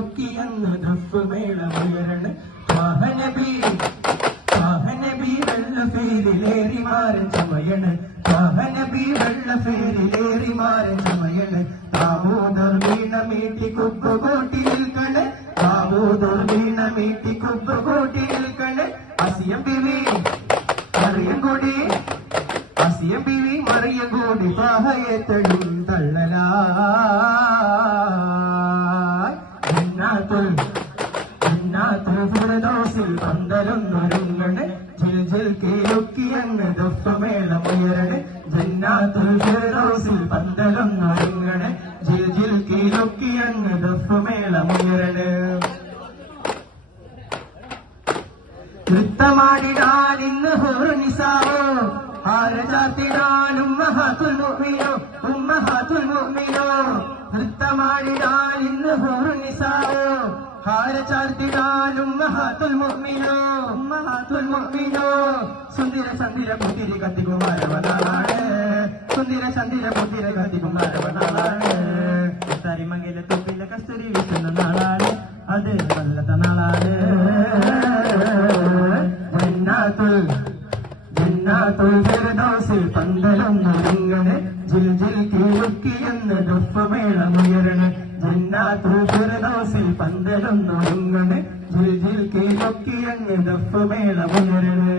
കീഴൊക്കിയെന്ന് ദഫ് മേളമുയരണ് വാഹനബി വെള്ളഫേരിലേറി മാറൻ ചമയണ് വാഹനബി വെള്ളഫേരിലേറി മാറൻ ചമയണ് ദാമോദർ വീണ മീട്ടി കുബ്ബ് കൂട്ടി നിൽക്കണ് ദാമോദർ വീണ മീട്ടി കുബ്ബ് കൂട്ടി നിൽക്കണ് അസിയം ബിവി മറിയം കൂടി അസിയം ബിവി മറിയം കൂടി പാഹയത്തടും തള്ളലാ ഫിർദൗസിൽ പന്തലൊന്നൊരുങ്ങണ് ജിൽ ജിൽ കീഴൊക്കിയെന്ന് ദഫ് മേളമുയരണ് ജന്നാത്തുൽ ഫിർദൗസിൽ പന്തലൊന്നൊരുങ്ങണ് ജിൽ ജിൽ കീഴൊക്കിയെന്ന് ദഫ് മേളമുയരണ് നൃത്തമാടിടാൻ ഇന്ന് ഹൂറു നിസാവോ ഹാരചാർത്തിടാൻ ഉമ്മഹാത്തുൽ മുഅ്മിനോ നൃത്തമാടിടാൻ ഇന്ന് ഹൂറു നിസാവോ ഹാരചാർത്തിടാൻ ഉമ്മഹാത്തുൽ മുഅ്മിനോ സുന്ദര ചന്ദിര പുതിരി കത്തികുമാരവനാളാണ് സുന്ദര ചന്ദിര പുതിരി കത്തികുമാരവനാളാണ് തരിമംഗല തൊപ്പിലെ കസ്തൂരി വീശുന്ന നാളാണ് അത് നല്ലത നാളാണ് ജന്നാത്തുൽ ഫിർദൗസിൽ പന്തലൊന്നൊരുങ്ങണ് ജിൽ ജിൽ കീഴൊക്കിയെന്ന് ദഫ് മേളമുയരണ് ജന്നാത്തുൽ ഫിർദൗസിൽ പന്തലൊന്നൊരുങ്ങണ് ജിൽ ജിൽ കീഴൊക്കിയെന്ന് ദഫ് മേളമുയരണ്